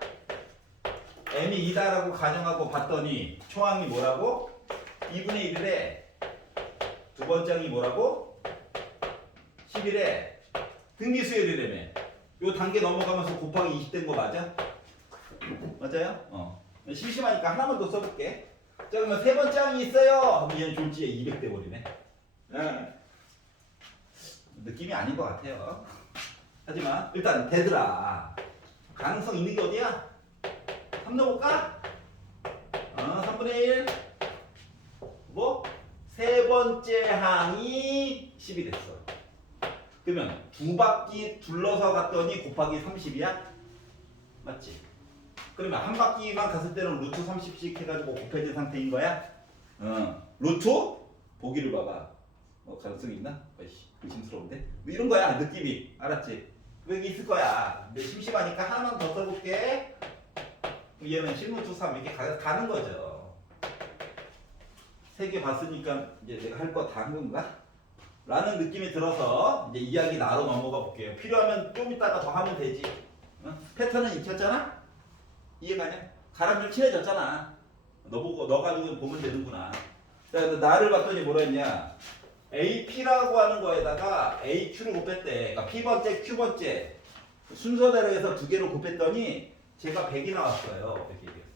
m이 2다라고 가정하고 봤더니 초항이 뭐라고? 2분의 1이래. 두 번째 항이 뭐라고? 10이래. 등비수열이라며. 요 단계 넘어가면서 곱하기 20 된 거 맞아? 맞아요? 심심하니까 하나만 더 써볼게. 자, 그러면 세 번째 항이 있어요. 그럼 얘는 졸지에 200 돼버리네. 느낌이 아닌 것 같아요. 하지만 일단 되더라. 가능성 있는 게 어디야? 3 넣어볼까? 3분의 1. 뭐? 세 번째 항이 10이 됐어. 그러면 두 바퀴 둘러서 갔더니 곱하기 30이야? 맞지? 그러면 한 바퀴만 갔을 때는 루트 30씩 해가지고 곱해진 상태인 거야? 루트? 보기를 봐봐. 가능성이 있나? 의심스러운데? 뭐 이런 거야, 느낌이. 알았지? 여기 있을 거야. 근데 심심하니까 하나만 더 써볼게. 얘는 실무투 3 이렇게 가는 거죠. 3개 봤으니까 이제 내가 할 거 다 한 건가? 라는 느낌이 들어서 이제 이야기 나로 넘어가 볼게요. 필요하면 좀 이따가 더 하면 되지. 패턴은 익혔잖아? 이해가냐? 가랑 좀 친해졌잖아. 너 가지고 보면 되는구나. 자, 나를 봤더니 뭐라 했냐? AP라고 하는 거에다가 AQ를 곱했대. 그러니까 P번째, Q번째 순서대로 해서 두 개를 곱했더니 제가 100이 나왔어요. 이렇게 얘기했어.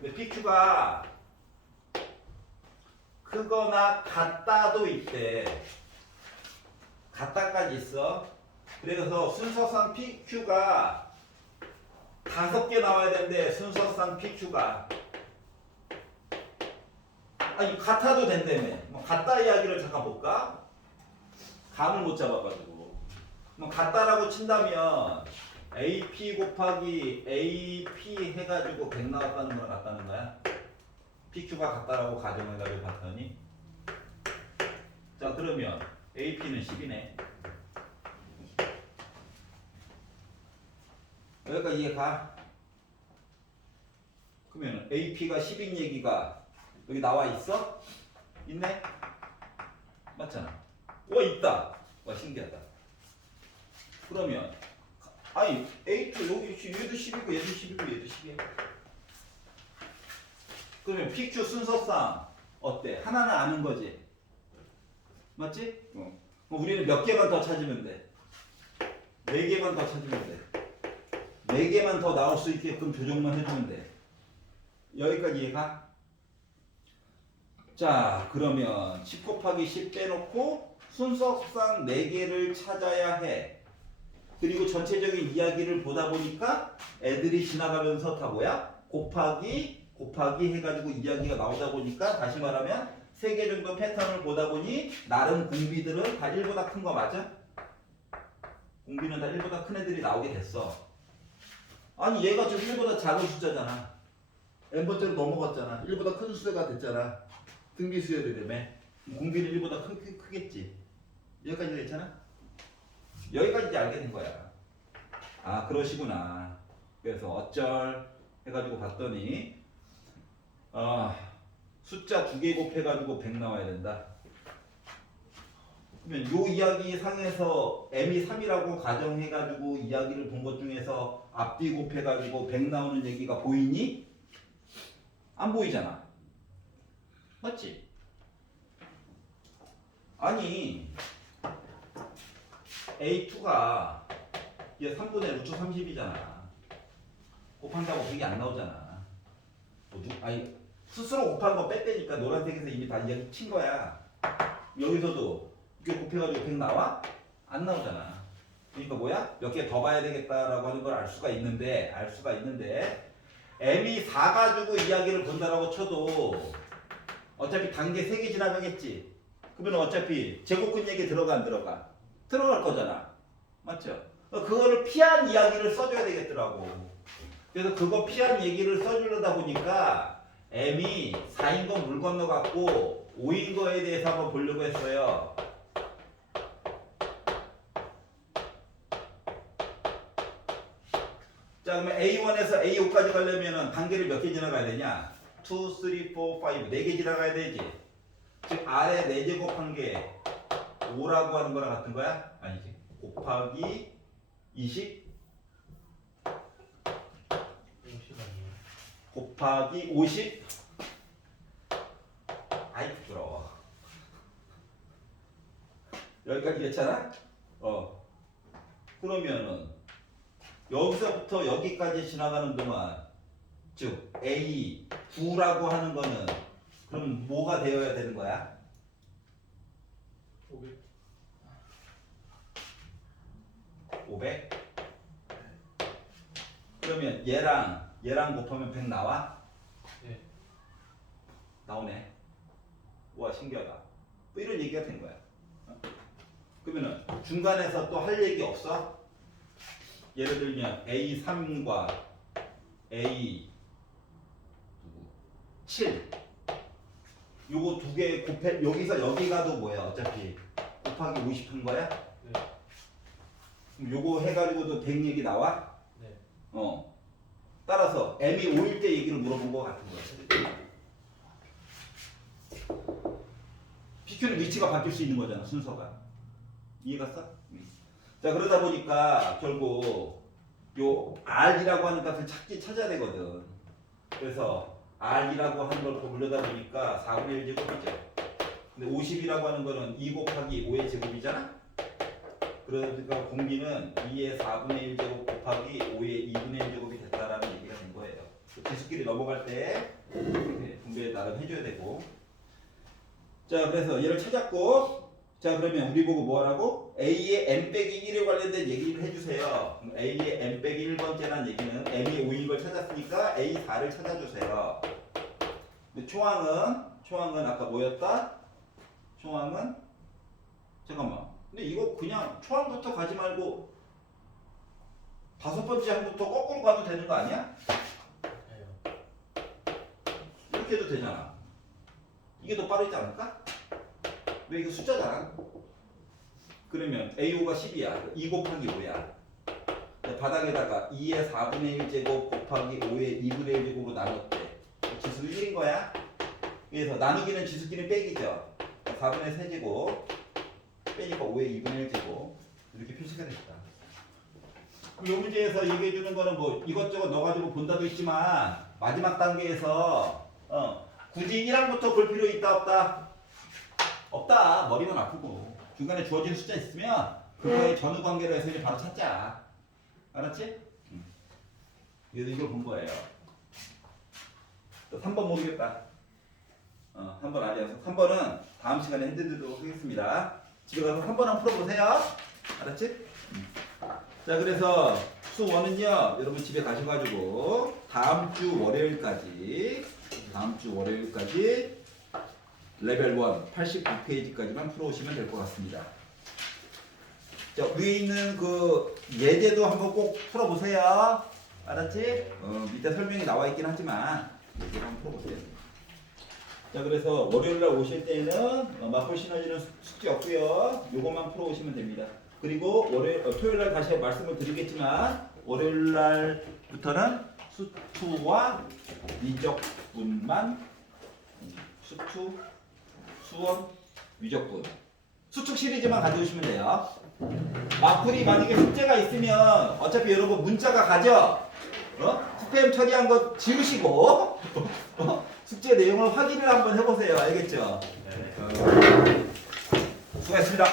근데 PQ가 크거나 같다도 있대. 같다까지 있어. 그래서 순서상 PQ가 5개 나와야 되는데 순서상 PQ가 아니 같아도 된다며. 같다 이야기를 잠깐 볼까? 감을 못 잡아가지고 같다라고 친다면 AP 곱하기 AP 해가지고 100 나왔다는 거랑 같다는 거야. PQ가 같다라고 가정해가지고 봤더니 자 그러면 AP는 10이네. 여기까지 이해가? 그러면 AP가 10인 얘기가 여기 나와 있어? 있네? 맞잖아. 있다. 와 신기하다. 그러면 아니 A2 여기 얘도 10이고 얘도 10이고 얘도 10이야. 그러면 PQ 순서상 어때? 하나는 아는 거지. 맞지? 우리는 몇 개만 더 찾으면 돼. 4개만 더 찾으면 돼. 4개만 더 나올 수 있게끔 조정만 해주면 돼. 여기까지 이해가? 자 그러면 10 곱하기 10 빼놓고 순서상 4개를 찾아야 해. 그리고 전체적인 이야기를 보다 보니까 애들이 지나가면서 다 뭐야? 곱하기 해가지고 이야기가 나오다 보니까 다시 말하면 세 개 정도 패턴을 보다 보니 나름 공비들은 다 1보다 큰 거 맞아? 공비는 다 1보다 큰 애들이 나오게 됐어. 아니 얘가 저 1보다 작은 숫자잖아. n번째로 넘어갔잖아. 1보다 큰 숫자가 됐잖아. 등비수열이 되면 공비는 1보다 크겠지. 여기까지 됐잖아. 여기까지 이제 알게 된 거야. 아 그러시구나. 그래서 어쩔 해가지고 봤더니 숫자 2개 곱해가지고 100 나와야 된다. 그러면 요 이야기 상에서 m이 3이라고 가정해가지고 이야기를 본 것 중에서 앞뒤 곱해가지고 100 나오는 얘기가 보이니? 안 보이잖아. 맞지? 아니 A2가 얘 3분의 루트 30이잖아. 곱한다고 그게 안 나오잖아. 아니 스스로 곱한 거 뺐다니까. 노란색에서 이미 다 이야기 친 거야. 여기서도 이게 곱해가지고 100 나와? 안 나오잖아. 그러니까 뭐야? 몇 개 더 봐야 되겠다라고 하는 걸 알 수가 있는데 m이 4 가지고 이야기를 본다라고 쳐도 어차피 단계 3개 지나가겠지. 그러면 어차피 제곱근 얘기 들어가 안 들어가? 들어갈 거잖아. 맞죠? 그거를 피한 이야기를 써줘야 되겠더라고. 그래서 그거 피한 얘기를 써주려다 보니까 m이 4인 거 물 건너갔고 5인 거에 대해서 한번 보려고 했어요. 자 그러면 A1에서 A5까지 가려면 단계를 몇 개 지나가야 되냐? 2, 3, 4, 5, 4개 지나가야 되지. 즉 아래 4제곱 한 게 5라고 하는 거랑 같은 거야? 아니지. 곱하기 20 곱하기 50 아이 부끄러워. 여기까지 괜찮아? 그러면은 여기서부터 여기까지 지나가는 동안 즉 A 9라고 하는 거는 그럼 뭐가 되어야 되는 거야? 500? 그러면 얘랑 곱하면 100 나와? 네. 나오네. 와 신기하다. 또 이런 얘기가 된 거야. 그러면은 중간에서 또 할 얘기 없어? 예를 들면 A3과 A7 요거 2개 곱해 여기서 여기 가도 뭐야? 어차피 곱하기 50 한 거야? 네. 그럼 요거 해가지고도 100 얘기 나와? 네. 따라서 m이 5일 때 얘기를 물어본 거 같은 거야. PQ는 위치가 바뀔 수 있는 거잖아, 순서가. 이해갔어? 자, 그러다 보니까 결국 요 R이라고 하는 값을 찾아야 되거든. 그래서 R이라고 하는 걸 보려다 보니까 4분의 1제곱이죠. 근데 50이라고 하는 거는 2 곱하기 5의 제곱이잖아? 그러니까 공비는 2의 4분의 1제곱 곱하기 5의 2분의 1제곱이 됐다라는 얘기가 된 거예요. 지수끼리 넘어갈 때 공비 나름 해줘야 되고. 자, 그래서 얘를 찾았고, 자, 그러면 우리 보고 뭐 하라고? A의 n 빼기 1에 관련된 얘기를 해주세요. 그럼 A의 n 빼기 1번째란 얘기는 m이 5인 걸 찾았으니까 A4를 찾아주세요. 근데 초항은 아까 뭐였다? 초항은 잠깐만. 근데 이거 그냥 초항부터 가지 말고 5번째 항부터 거꾸로 가도 되는 거 아니야? 해요. 이렇게 해도 되잖아. 이게 더 빠르지 않을까? 왜 이거 숫자잖아. 그러면 A5가 10이야. 2 곱하기 5야. 바닥에다가 2의 4분의 1제곱 곱하기 5의 2분의 1제곱으로 나눴대. 지수 1인 거야. 그래서 나누기는 지수끼리 빼기죠. 4분의 3제곱 빼니까 5의 2분의 1제곱 이렇게 표시가 됐다. 이 문제에서 얘기해 주는 거는 뭐 이것저것 넣어가지고 본다도 있지만 마지막 단계에서 굳이 1항부터 볼 필요 있다 없다? 없다. 머리만 아프고 중간에 주어진 숫자 있으면 그거의 전후 관계로 해서 이제 바로 찾자. 알았지? 그래서 이걸 본 거예요. 또 3번 모르겠다. 3번 아니어서 3번은 다음 시간에 해드리도록 하겠습니다. 집에 가서 3번 한번 풀어보세요. 알았지? 자, 그래서 수 1은요 여러분 집에 가셔가지고 다음 주 월요일까지 레벨 1 89페이지까지만 풀어오시면 될 것 같습니다. 자, 위에 있는 그 예제도 한번 꼭 풀어보세요. 알았지? 밑에 설명이 나와 있긴 하지만 예제도 한번 풀어보세요. 자, 그래서 월요일날 오실 때는 마플 시너지는 숙제 없고요. 요것만 풀어오시면 됩니다. 그리고 토요일날 다시 말씀을 드리겠지만 월요일날부터는 수투와 위적분만 수투, 수원, 위적분 수축 시리즈만 가져오시면 돼요. 마플이 만약에 숙제가 있으면 어차피 여러분 문자가 가죠. 스팸 처리한 거 지우시고 숙제 내용을 확인을 한번 해보세요. 알겠죠? 네. 수고하셨습니다.